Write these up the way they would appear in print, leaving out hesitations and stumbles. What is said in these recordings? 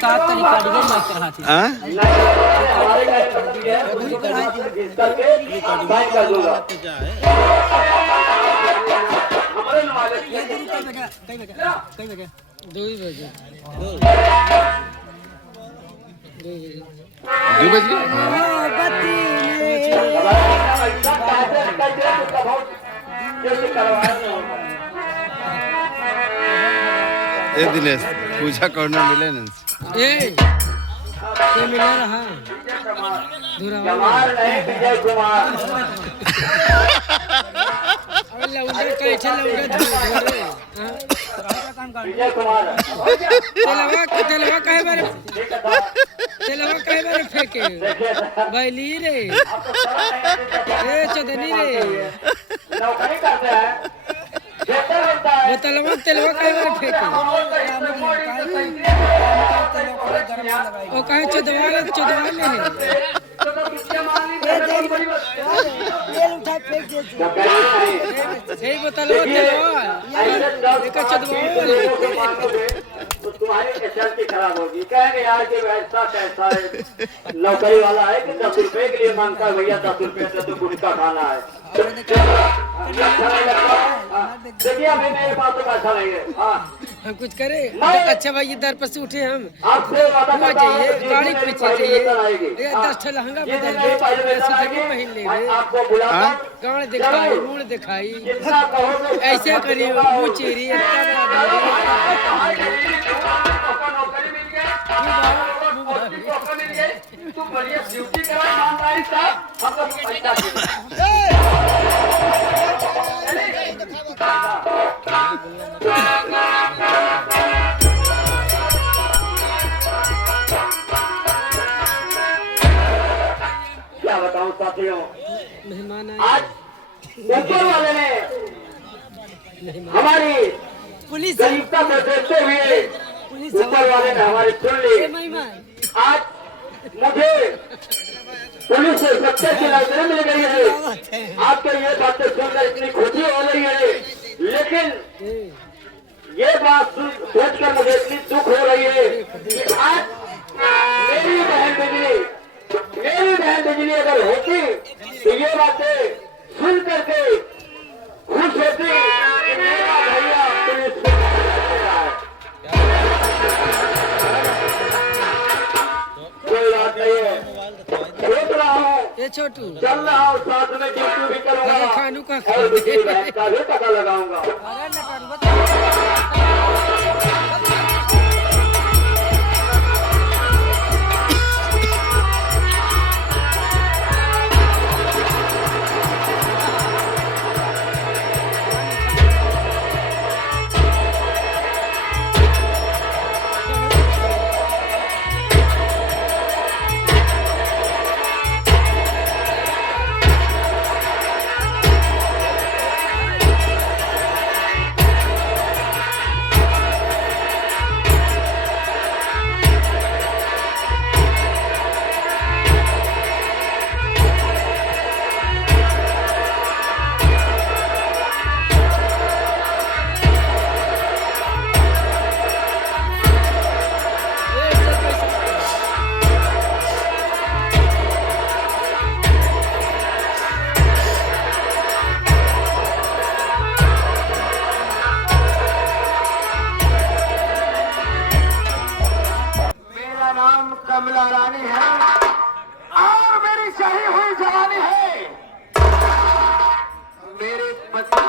उस्ताद का रिकॉर्डिंग मैं कर रहा था। कई बजे 2 बजे 2 बज गए। दिनेश पूजा करना मिले न ये मिला रहा विजय कुमार विजय कुमार तेलवा कहे बारे फेंके बैली रे ए चदनी रे नौकरी करते हैं वो तेलवा कहे बारे फेंके वो कहे चदवा में है यही बोतलवा तेलवा एक चदवा तो तुम्हारी एसएलसी खराब होगी। कहेंगे यार कि ऐसा कैसा है नौकरी वाला है कि 10 रुपए के लिए मांगता है भैया 10 रुपए से तो गुटखा खाना है। देखिए अभी मेरे पास तो पैसा नहीं है। हम कुछ करे अच्छा भाई दर पर से उठे हम चाहिए गाड़ी पीछे चाहिए 10 लहंगा बदल पहन ले गाड़ दिखाई मुड़ दिखाई ऐसे करिए मुँह चेरी क्या बताऊं साथियों, मेहमान आज ऊपर वाले ने हमारी पुलिस गरीबता को देखते हुए ऊपर वाले ने हमारी सुन ली। आज मुझे पुलिस से सत्य की नजरें मिल गई है। आपको ये बातें सुनकर इतनी खुशी हो रही है, लेकिन ये बात सोचकर मुझे इतनी दुख हो रही है कि आज मेरी बहन बिजली अगर होती तो ये बातें सुन करके खुश होती कि मेरा भैया पुलिस में है। कोई बात नहीं है, सोच रहा हूँ ये छोटू चल रहा हूँ साथ में ड्यूटी भी करूँगा खानू का और बिजली बहन का भी पता लगाऊंगा। कमला रानी है और मेरी शही हुई जवानी है। मेरे पति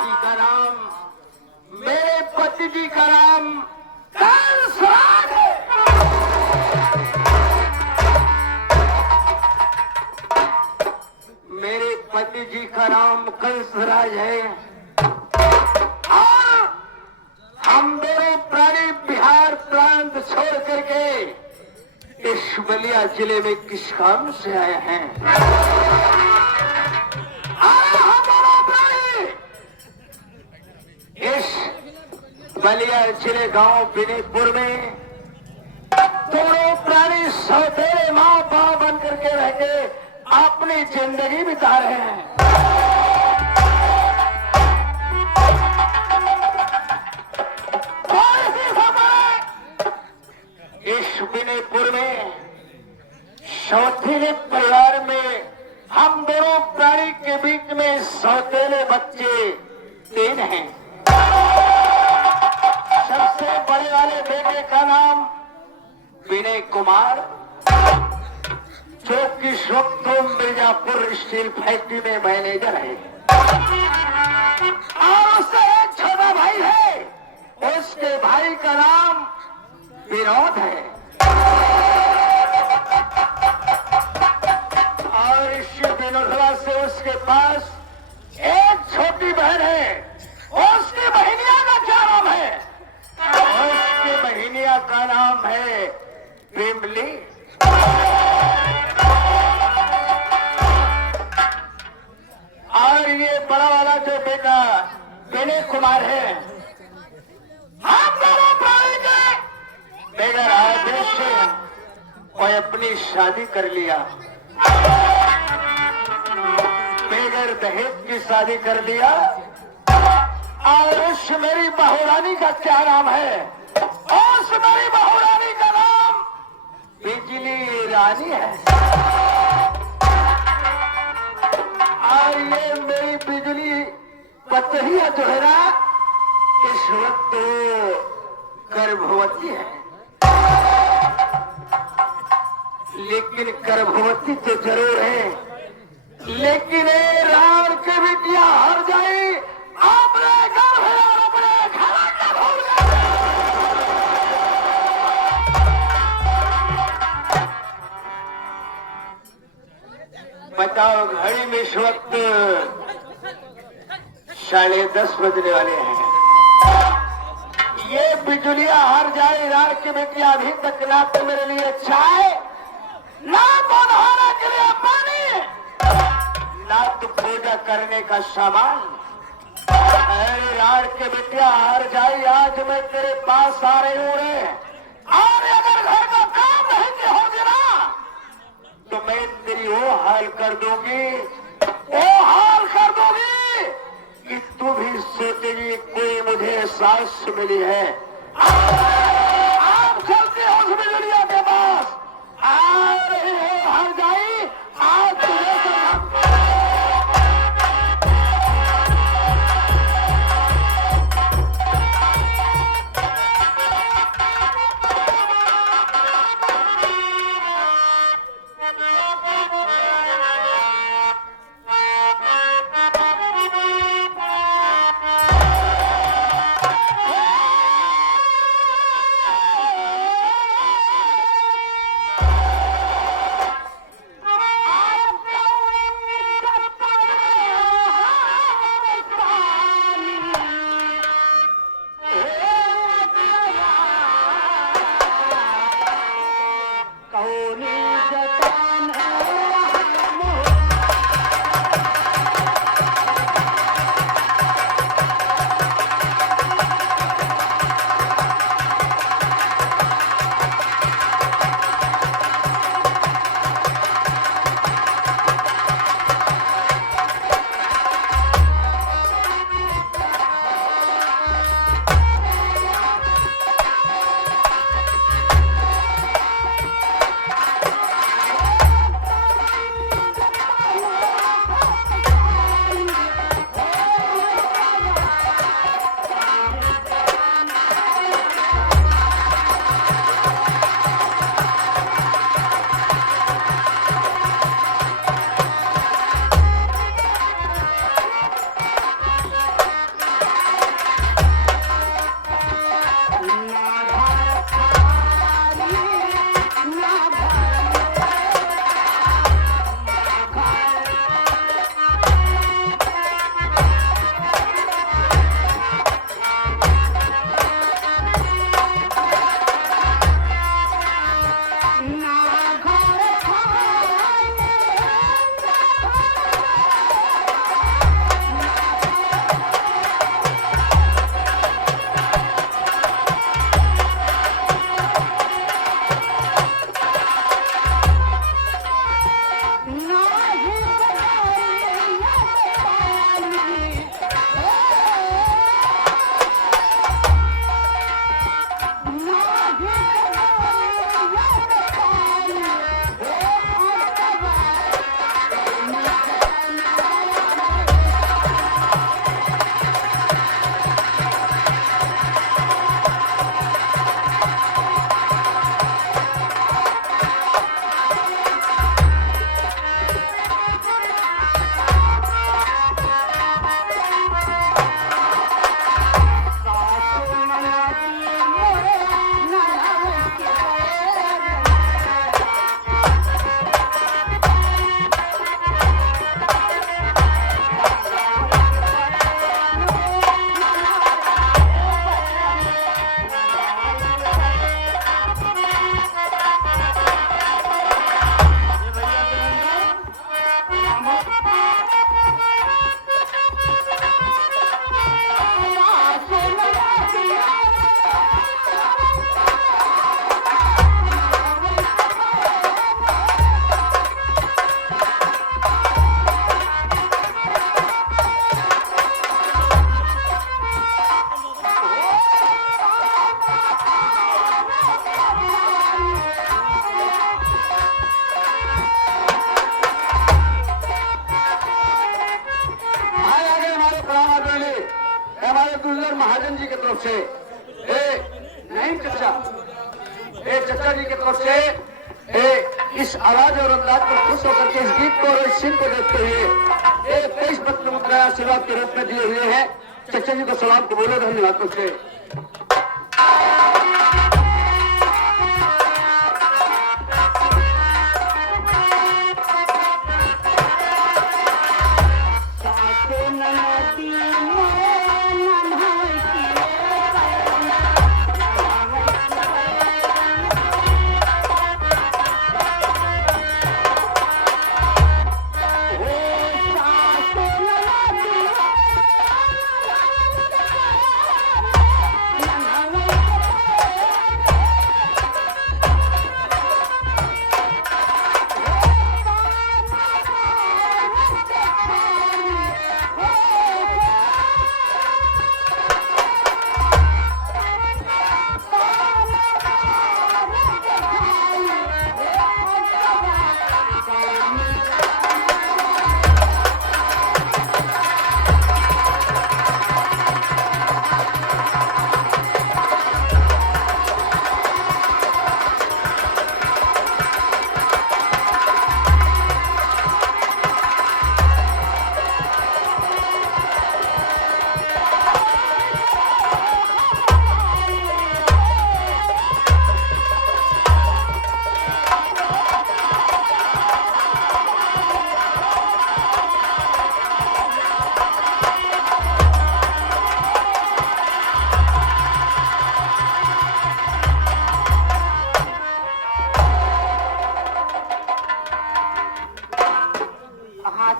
जी का नाम कंसराज है। मेरे पति जी का नाम कंसराज है और हम दोनों प्राणी बिहार प्रांत छोड़ करके इस बलिया जिले में किस काम से आए हैं। इस बलिया जिले गांव बिनीपुर में दोनों प्राणी सौतेरे माँ बाप बन करके रह के अपनी जिंदगी बिता रहे हैं। इस विनयपुर में सौतेले परिवार में हम दोनों प्राणी के बीच में सौतेले बच्चे 3 हैं। सबसे बड़े वाले बेटे का नाम विनय कुमार, जो कि इस वक्त मिर्जापुर स्टील फैक्ट्री में मैनेजर है। और उसका एक छोटा भाई है, उसके भाई का नाम विनोद है। और इस विनोदवा से उसके पास एक छोटी बहन है, उसकी बहनिया का क्या नाम है? उसकी बहनिया का नाम है बिमली। और ये बड़ा वाला जो बेटा विनय कुमार है, हम दोनों भाई के बगैर आदेश से और अपनी शादी कर लिया, बगैर दहेज की शादी कर लिया। और उस मेरी बहुरानी का क्या नाम है? उस मेरी बहुरानी का नाम बिजली रानी है। और ये मेरी बिजली पतरिया जो है ना, इस वक्त गर्भवती है। लेकिन गर्भवती तो जरूर है, लेकिन राम के बिटिया हर जाए अपने घर है और अपने घर का भूल गए। बताओ, घड़ी में इस वक्त 10:30 बजने वाले हैं। ये बिजलियां हार जाए, रात की बेटियां अभी तक ना तो मेरे लिए चाय, ना तो नहाने के लिए पानी, ना तो पूजा करने का सामान। अरे रात के बेटिया हार जाए, आज मैं तेरे पास आ रही हूँ रे। और अगर घर का काम नहीं की होगी ना, तो मैं तेरी वो हाल कर दूंगी, वो हाल कर दूंगी कि तू भी सोचेगी कोई मुझे एहसास मिली है। आप चलते हो उस बिजलिया के पास, आ रही हो हर जाई, आज तुझे से नहीं चचा, चचा जी की तरफ से इस आवाज और अंदाज पर खुश होकर के इस गीत को और इस सीन को देखते हुए 23 पत्र मुद्रा आशीर्वाद के रूप में दिए हुए हैं। चचा जी को सलाम को बोलो धन्यवाद से।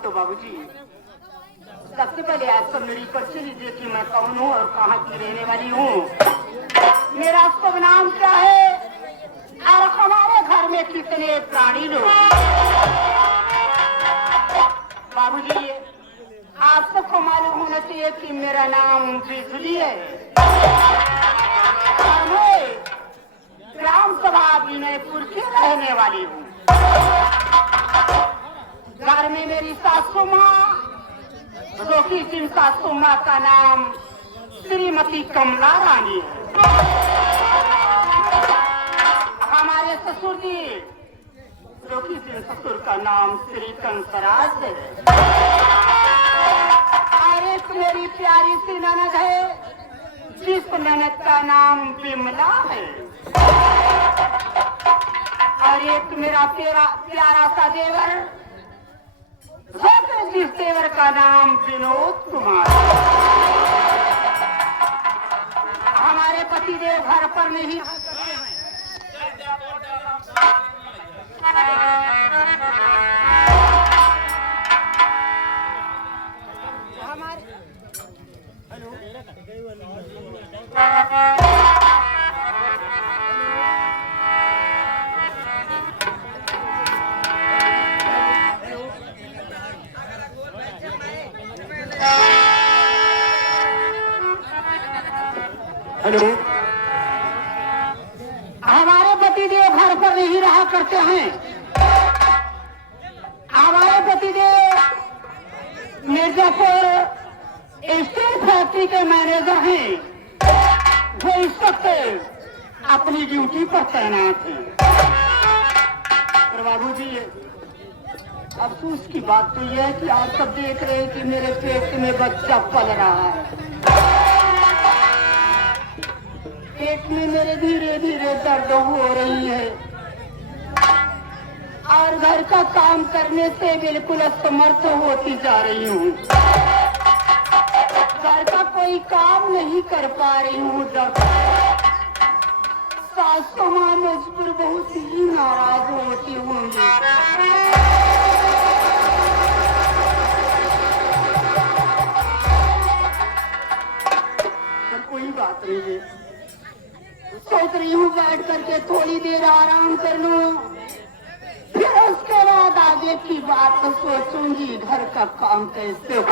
तो बाबूजी, सबसे पहले आपको मेरी परिचय लीजिए कि मैं कौन हूँ और कहाँ की रहने वाली हूँ। मेरा शुभ नाम क्या है और हमारे घर में कितने प्राणी लोग। बाबूजी, आप सबको मालूम होना चाहिए कि मेरा नाम बिजली है और मैं ग्राम सभा विनयपुर की रहने वाली हूँ। घर में मेरी सासू माँ, जोकि जिन सासू माँ का नाम श्रीमती कमला रानी है। हमारे ससुर जी, जोकि जिन ससुर का नाम श्री कंसराज है। और एक मेरी प्यारी सी ननद है, जिस ननद का नाम बिमला है। और एक मेरा प्यारा सा देवर, जिस देवर का नाम विनोद कुमार। हमारे पतिदेव घर पर नहीं हेलो, हमारे पतिदेव घर पर नहीं रहा करते हैं। हमारे पतिदेव मिर्जापुर स्टील फैक्ट्री के मैनेजर हैं, वो इस वक्त अपनी ड्यूटी पर तैनात हैं। बाबू जी, अफसोस की बात तो यह है कि आप सब देख रहे हैं कि मेरे पेट में बच्चा पल रहा है। पेट में मेरे धीरे धीरे दर्द हो रही है और घर का काम करने से बिल्कुल असमर्थ होती जा रही हूँ। घर का कोई काम नहीं कर पा रही हूँ। सासू माँ मुझ पर बहुत ही नाराज होती होंगी। पर कोई बात नहीं है, सोच रही हूँ बैठ करके थोड़ी देर आराम कर लूं, फिर उसके बाद आगे की बात तो सोचूंगी घर का काम कैसे हो।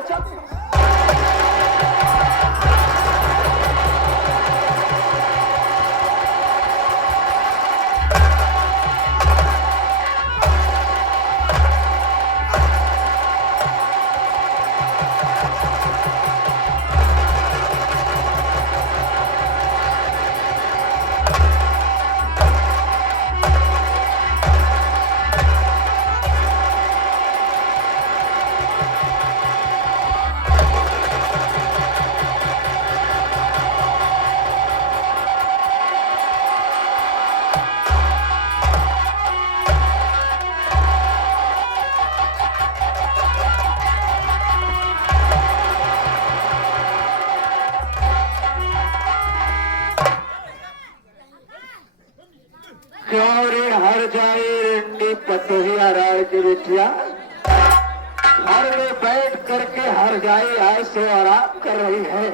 आगे चलते हैं। हर जाए रंडी पतोहिया राय की बेटिया घर में बैठ करके हर जाए आय से आराम कर रही है।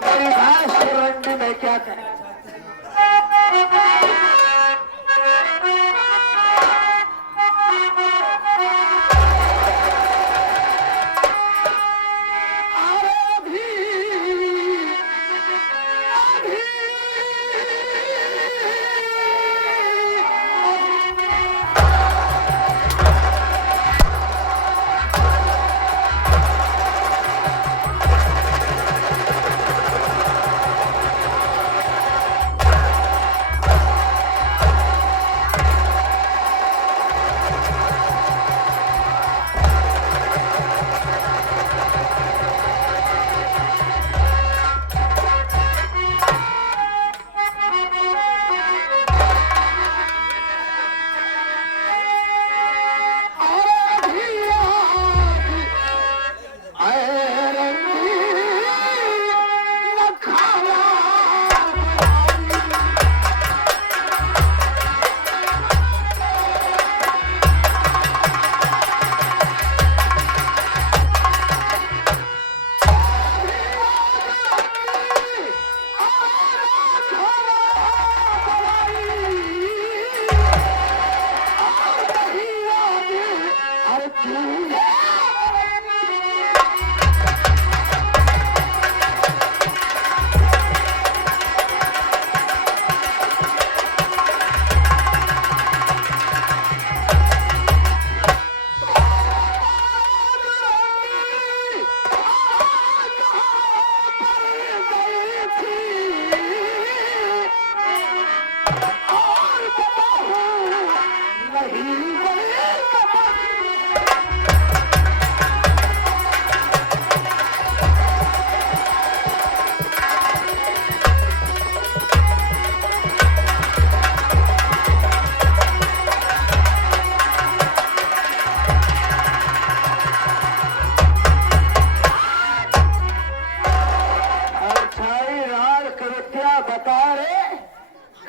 मेरी भाई से रंडी में क्या करें।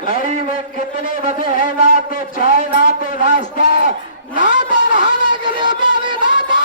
घड़ी में कितने बजे है ना तो चाय ना तो नाश्ता ना तो नहाने के लिए पानी ना तो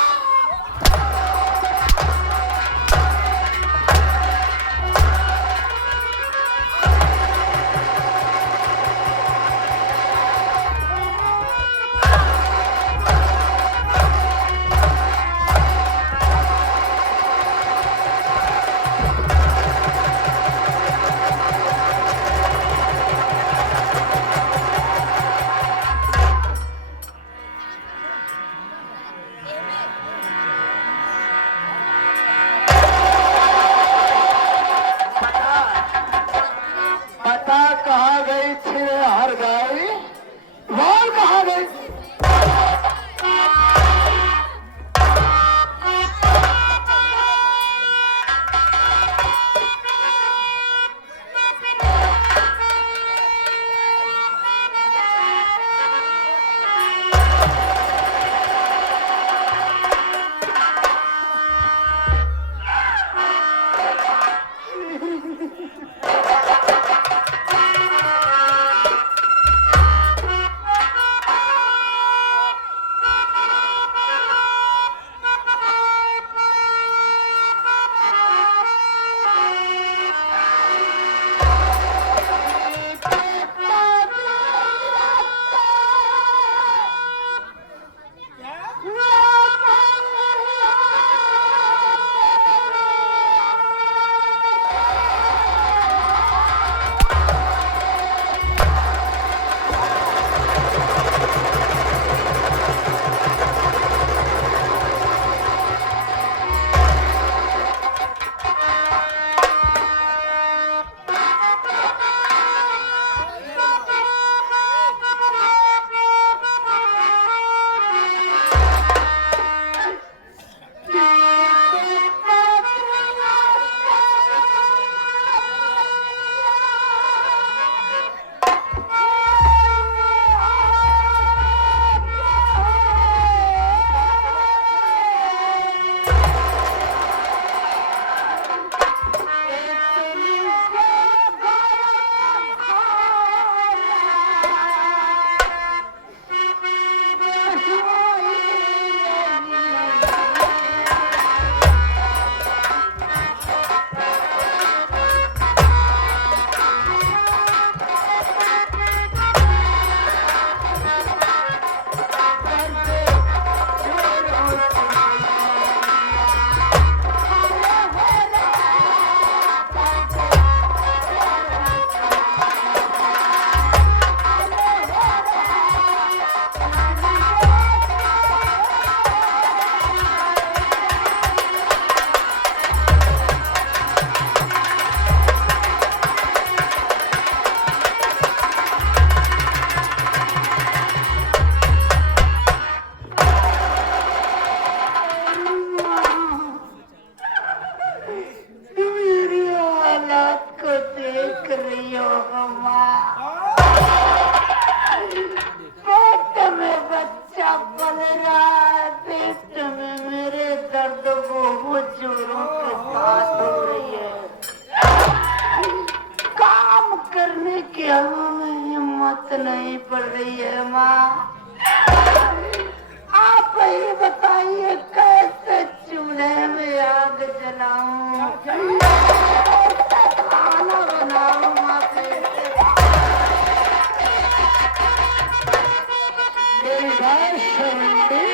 ये कैसे चूल्हे में आग जलाऊं, कैसे खाना बनाऊं, माँ कैसे। मेरी गाय शर्मिंदी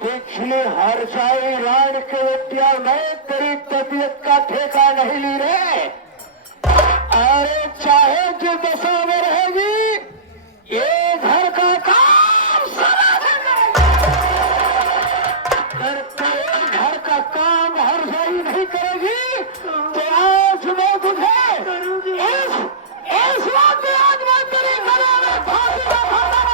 पिछले हर साई राण के विद्या में तेरी तबीयत का ठेका नहीं ली रे। अरे चाहे जो दशा में रहेगी, ये घर का काम सारा अगर कोई घर का काम हर साई नहीं करेगी तो आज मैं तुझे इस वक्त आज मैं तेरे घरों में फांसी का फांसा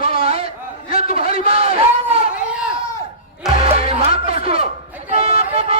थोड़ा है, ये तुम्हारी माँ है। माँ पकड़ो।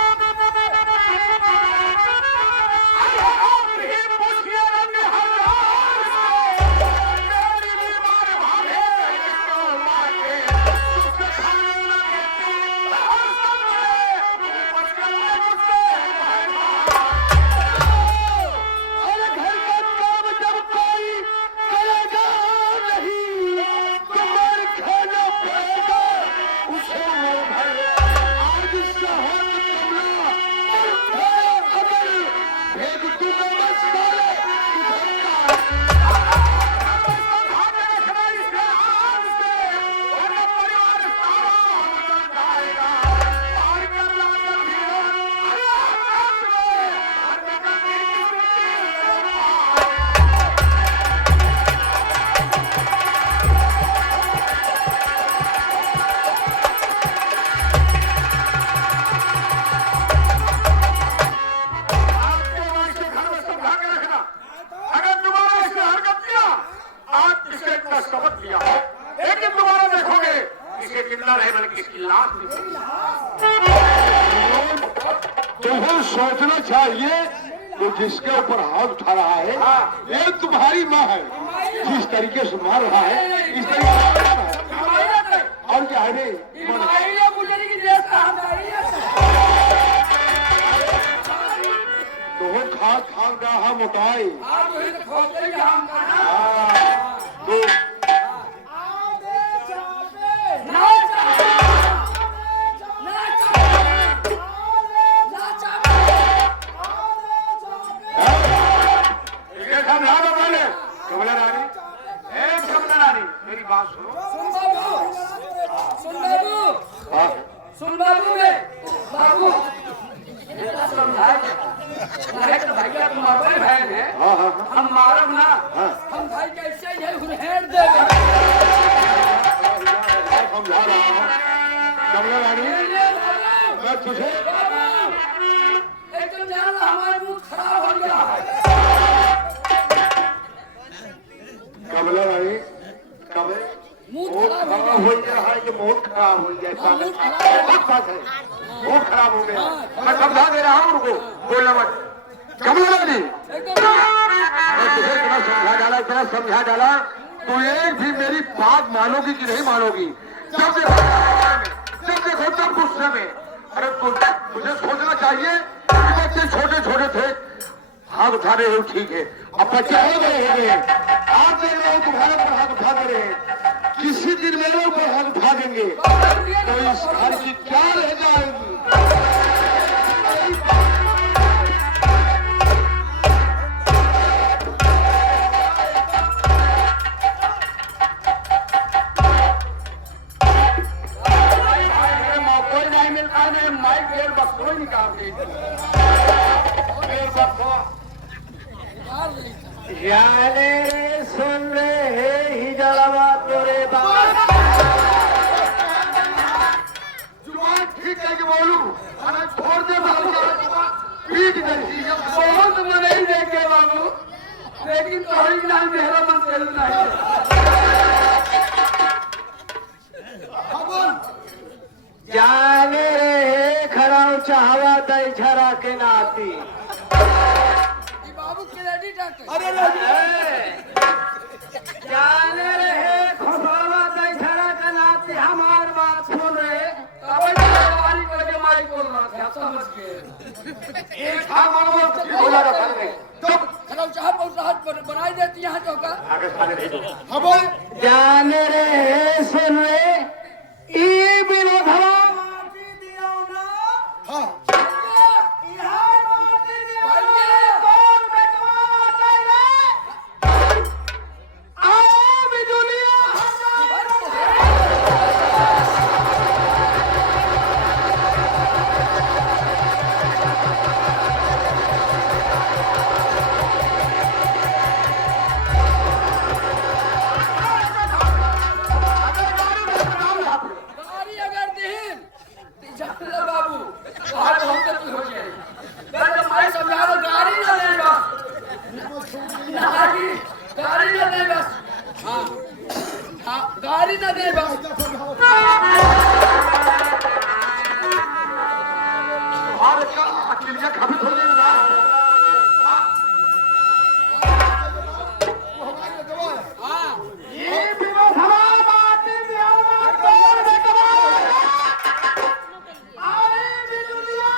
तुम्हें सोचना चाहिए तो जिसके ऊपर हाथ उठा रहा है ये तुम्हारी माँ है। जिस तरीके से मार रहा है इस तरीके से और क्या है नहीं तो खा खा रहा मोटाई तो मेरी बात सुनो। सुन बाबू रे बाबू भैया तुम बड़े बहन है हम मारब ना हम भाई कैसे ये हुनहेर दे समझा रहा हूँ कमला रानी मैं तुझे एकदम जान हमारा मुंह खराब हो गया है। कमला रानी कब मुंह मूड खराब खराब हो गया है कि मूड खराब हो गया मूड खराब हो गया मैं समझा दे रहा हूँ उनको बोलना मत कमला रानी मैं तुझे इतना समझा डाला तू एक भी मेरी बात मानोगी कि नहीं मानोगी। जब देखो तब गुस्से में अरे तुझे सोचना चाहिए कि बच्चे छोटे छोटे थे हाथ उठा रहे हो ठीक है अब बच्चे हो गए हैं आप देख रहे हो तुम्हारे ऊपर हाथ उठा दे रहे हैं किसी दिन मेरे ऊपर हाथ उठा देंगे तो इस घर की क्या रह जाएगी। मौका नहीं मिलता है माइक डेढ़ बक्सों निकाल दी जाने सुन रहे ही जलवा तोरे बात जुबान ठीक है कि बोलू अरे छोड़ दे पीट गई बहुत मने ही देखे बाबू लेकिन तोहरी नाम मेरा मन चल नहीं जाने रे खराव चाहवा दई झरा के नाती बाबू क्रेडिट अरे जाने रहे खुशहावा दई झरा के नाती हमार बात सुन रहे हमारी को जमाई बोल रहा था समझ के एक खामोश बोला रखा है चुप खराब चाह बहुत राहत बनाई देती यहाँ चौका आगे साले भेजो हाँ बोल जाने रहे सुन रहे ई विरोधवा माफी दियो ना हाँ गाड़ी न दे बस और का अकेलिया खबी हो गई ना ये बिना हवा माटी में आवा तोड़ दे कमाल आए बिनुलिया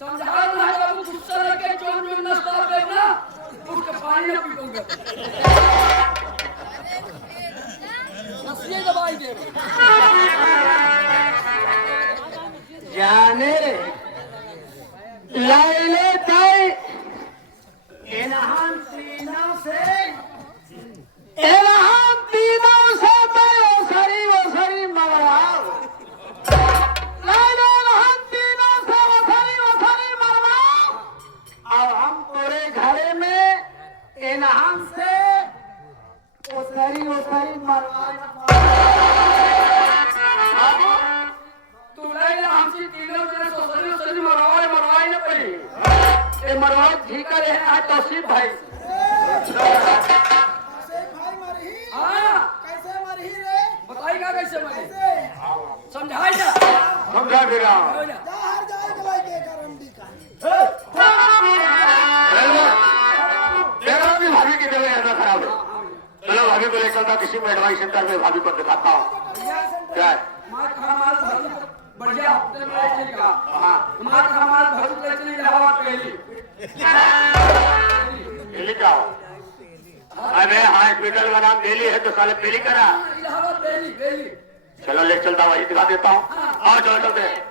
समझा ना है बाबू गुस्सा लेके जोन जोन नाश्ता देना उसका पानी न पीऊंगा नसिए दवाई दे जाने लाइले ताई इन्हां तीनों से मैं वो सरी मरवाओ लाइले इन्हां तीनों से वो सरी मरवाओ अब हम पूरे घरे में इन्हां से वो सरी मरवाओ तू लाइला हमसे तीनों जने सोसरी मरवाई न पड़ी ये मरवाई ठीक है आज तौसीफ भाई हां कैसे मरी रे बताइएगा कैसे मरी समझाई जा समझा देगा मेरा भी भाभी की जगह ऐसा खराब है चलो भाभी को लेकर मैं किसी एडवाइस सेंटर में भाभी को दिखाता हूँ क्या है? हमारा भाई बढ़िया हॉस्पिटल में चलेगा हमारा भाई चले इलाहाबाद पहली दिल्ली का हो अरे हॉस्पिटल का नाम दिल्ली है तो साले पहली करा इलाहाबाद पहली चलो ले चलता वही दिखा देता हूँ और चलो चलते हैं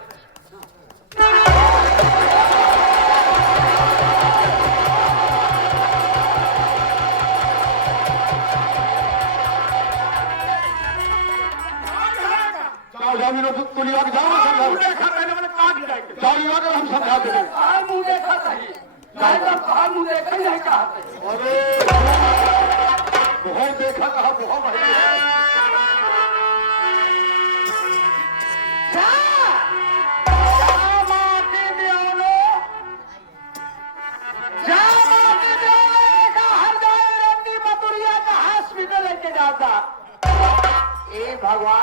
हम समझा देंगे मुंह देखा सही मुंह देखा नहीं कहा अरे बहुत देखा कहा बहुत हॉस्पिटल लेके जाता भगवान